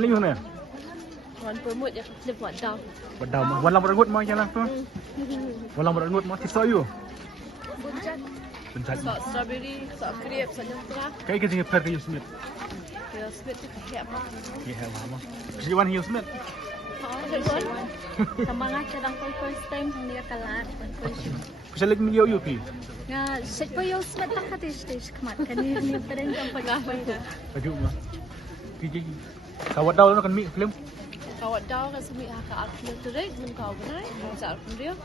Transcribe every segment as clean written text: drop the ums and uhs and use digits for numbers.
Paling yun na. Wan permut ya flip wan daw. Badaw mo. Walang berangut mo yan lang to. Walang berangut mo. Tiso yun. Bunjat. Bencat. So strawberry, so crepe, so nyantara. Kayak kerja per kayu smith. Kaya split tu kayak apa? Iya, mama. Kasi wan hiu smith. Semangat kadang kau first time dia kalah. Kasi lag mi yo pi. Nga, sit ko yung smat lang stage kemat. Kanina niya pa rin ang pag-apay ko. Baju mo. Kiki. Kawat daw no kan mi film. Kawat daw kasi mi haka arkin direct mun kau benar, mun sa arkin dia.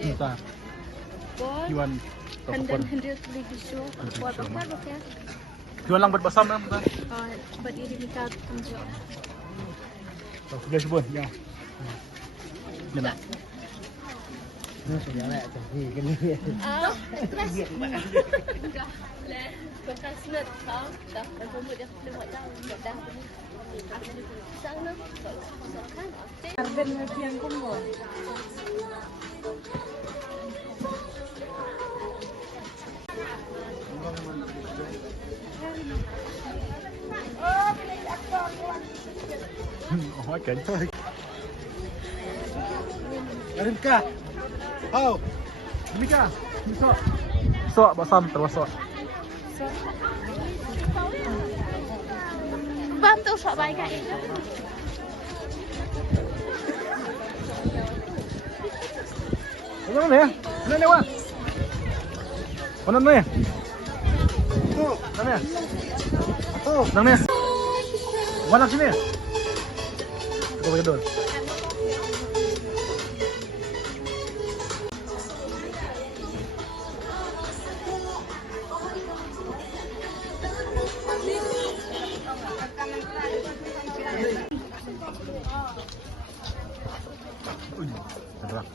Entah. Bon. Iwan. Kandan hendak beli bisu. Buat apa lo ya? Jual lang berbasam na. Buat ini kita tunjuk. So, sudah sebut. Ya. Ni nak. Bekas net kau dah permut dia flip wan daw. Dah. Sana. Kan. Arben lagi yang kumur. Oh, kan. Arimka. How? Mika. Besok. Besok basam termasuk. Bantu sok baik kan itu. Mana ya? Mana ni wah? Mana ni? Tu. Mana? Tu. Nang ni. Mana sini? Kau berdua. Terang.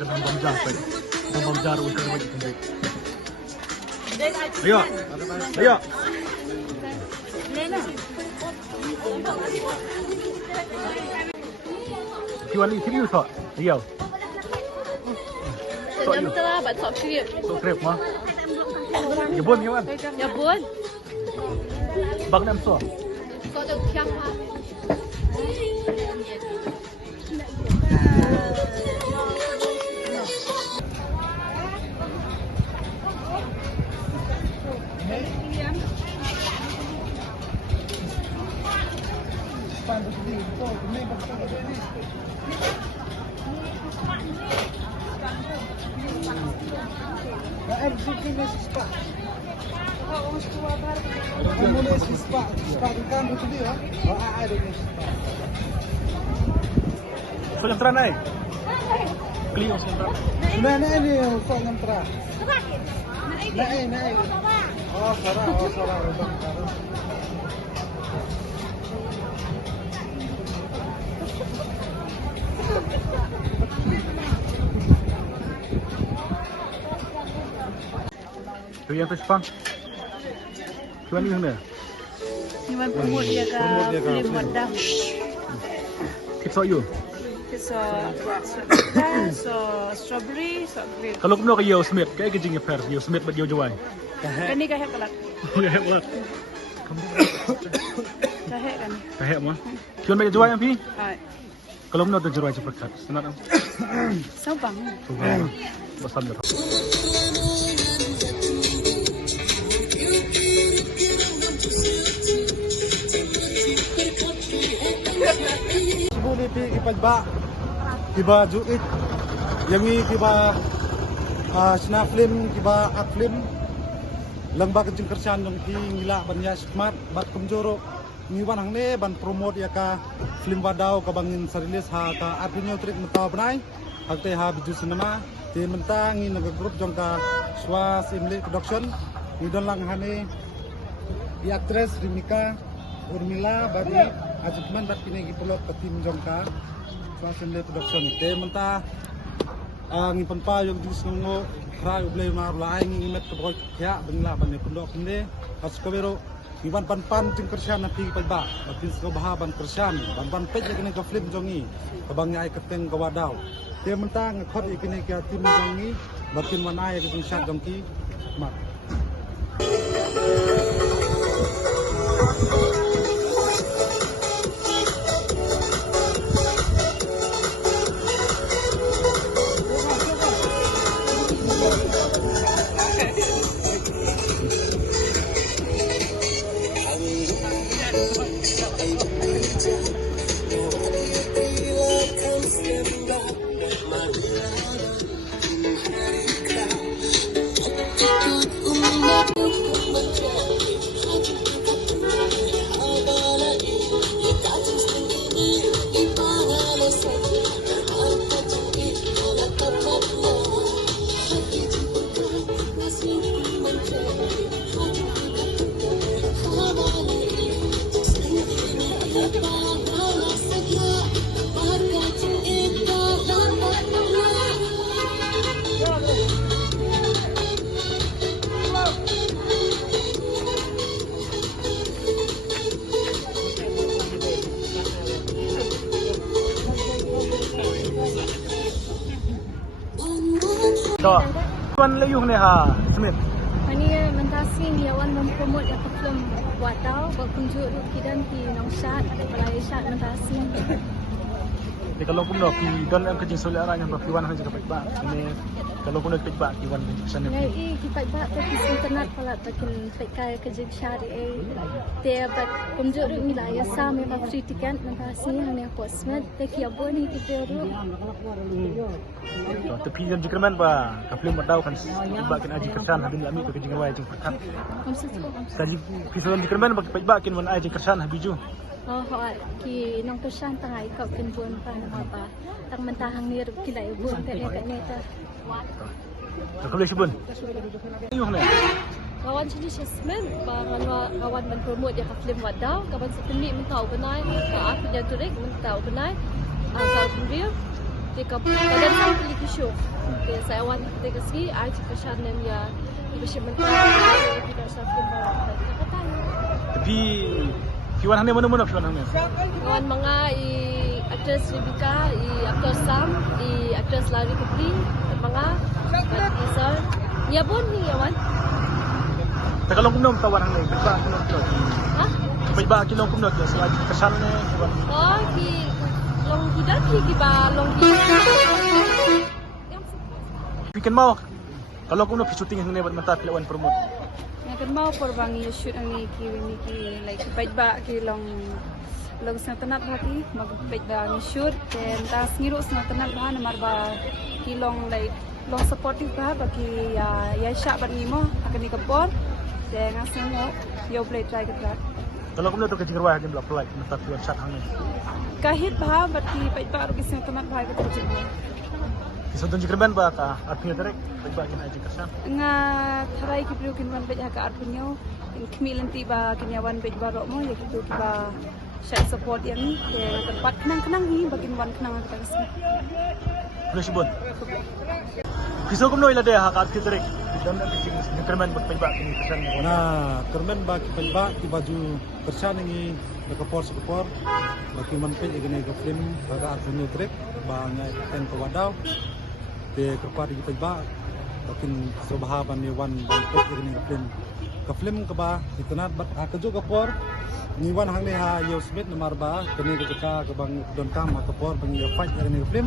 Jangan bom jar, bom jar untuk bagi kembali. Ayo, ayo. Kiwan ini serius tak? Ayo. Jangan telah buat sok crepe. Sok crepe mah. Ya bun kiwan. Ya bun. Bang nam sok. Kau tu kiang mah. So yang terang naik. Kelio yang terang. Nah, ini sok yang terang. Naik. Oh, sarah. Tu yang tu sepang. Kiwan ni mana? Iwan permut dia ke flip wan daw. Kita you. So strawberry, so crepe. Kalau kau nak yo smith, kayak kerja ni fair. Yo smith buat yo jual. Kani kahek kelak. Ya buat. Kahek kan. Kahek mah. Kiwan baik jual yang pi. Hai. Kalau kau nak tu jual cepat kat. Senang am. Sampang. Basam dah. Boleh pergi pajak. Tiba juit. Yang ni tiba Sina film kiba at film lang ba kajing kersan dong ki ngila ban ya smart bat kumjoro ngiwan hangne ban promote ya ka film wadau ka bangin sarilis ha ka artinyo trik mata banai hakte ha biju cinema te menta ngi naga group jong ka swas imli production ngidon lang hane di actress Rimika Urmila bari ajutman bat kini gi pelok ka tim jong ka swas imli production te menta ang ipanpa yung dis ngo rai ublay mar lai ngi met ko kya bangla ban pundok kinde pas kabero iban pan ting kersan na pi pa ba batin ko bahaban kersan ban pej kini ko flip jongi kabang nyai keteng ko wadaw te mentang khot ikini kya tim jongi batin manai ke sat jongki mat So, tuan layuh ni ha, Smith. Hani mentasin yawan mempromot ya film wadau berkunjung kidan ki nongsat pelai syat mentasin. Di kalau pun nak don am kejing soleh arah yang berkiwan hanya ke baik. Ini kalau pun nak baik kiwan di sana. Ngai kita baik tu di internet pala takin pekai kejing syari te bat kunjung nilai ya sam ya kritikan mentasin hani posmet te ki aboni kita ru. Tapi yang jikerman ba, kaplim madau kan tiba kan aji kersan habin lami ke kejing wai jing perkat. Tadi pisolan jikerman ba bakin wan aji kersan habiju. Oh, ki nong kersan tangai kau kenbuan pa nama pa. Tang mentahang ni kilai buan te kat neta. Kalau sibun. Layuh ni. Kawan sini Shasman, kawan mempromot dia film wadau, kawan setemi mentau benai, aku yang turik mentau benai, tahu beliau. Jika badan saya pilih show, saya wan kita kasi, I jika channel ya, bisa mentau kita film wadau. Tapi kiwan hanya mana-mana kiwan hanya. Kawan mga actress Rebecca, aktor Sam, actress Larry Kutri, mga teaser. Ya pun ni kawan. Kalau kumnom tawan hanya, kita kumnom tu. Hah? Baik ba kilong kumnom tu, selagi kersan ni kiwan. Oh, long hidat ki ba long Bikin mau. Kalau kumnom shooting hanya buat mata pilawan promote. Kan mau perbang you shoot ang ki like bait ba ki long sa tanap hati mag bait ba ni shoot then tas ngiro sa tanap ba na marba ki long like long supportive ba ki ya sha ba ni mo akan ni kapor then asing mo yo play try ka tra Kalau kumnom tu kejing wai hanya apply mata pilawan shot hanya. kahit ba but ki bait ba ro ki sa tanap ba ka tra Kisah jikerman ba ka artinya direct baik ba kina aji kersan. nga tharai ki prio kinwan bait ka arpunyo in kmilanti ba kinyawan bait ba ro mo ya ki ba share support yang ke tempat kenang-kenang ni bagin wan kenang kita kasi. Boleh sibun. Kisah kumnom ila dia hak artinya direct. Dan jikerman buat baik ba kini kersan. Nah, kermen ba ki ba ki baju kersan ngi nakapor sekapor baki manpel igene ka film pada artinyo trik ba nya ten ko wadaw te kapari kita ba bakin sobahaban ni wan banpet igene ka film ka ba itanat bat ka jo kapor ni wan hang ni ha yo smith namar ba kene ka bang don kam ka por bang yo fight igene ka film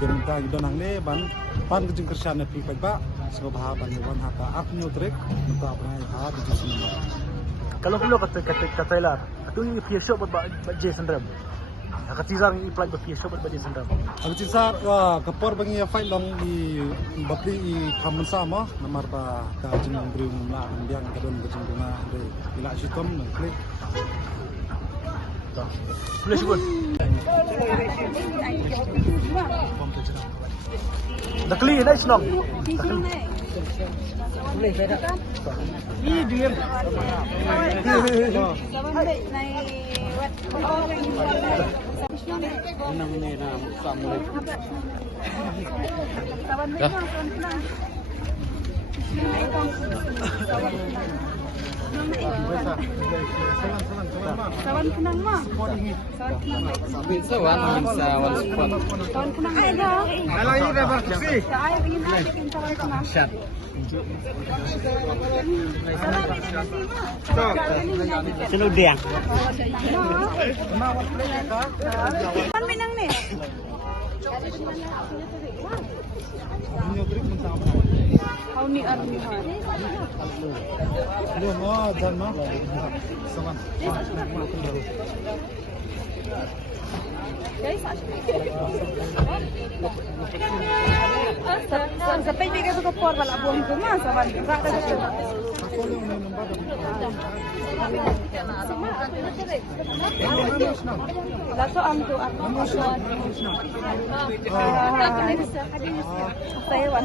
gen ta don hang ni ban pan ka jing kersan na pi ba sobahaban ni wan ha ka artinyo trik mata ba ha di sini. Kalau kumnom kata Taylor, tu ni pia shop buat Jason Ram. Kakatizar ng i-flight ba piso ba di sandam. Ang sisa kapor bangi fight long i bakli i kaman sama namar ba ka jinong bring la biang kadon gajing bunga de ila sitom klik. Boleh sibun. Dakli na isnong. Boleh saya dah. Ini dia. Sawan kenang mah. Sawan spot. Sawan kenang ada. Kalau ini dah berfungsi. Saya ingin bikin sawan kenang. Syat. Sino dia? Sawan minang ni. How ni army ha. Lo mo jan ma. Saman. Sampai bigay ko por wala buong ko ma sawan. Lato ang to at saya wan.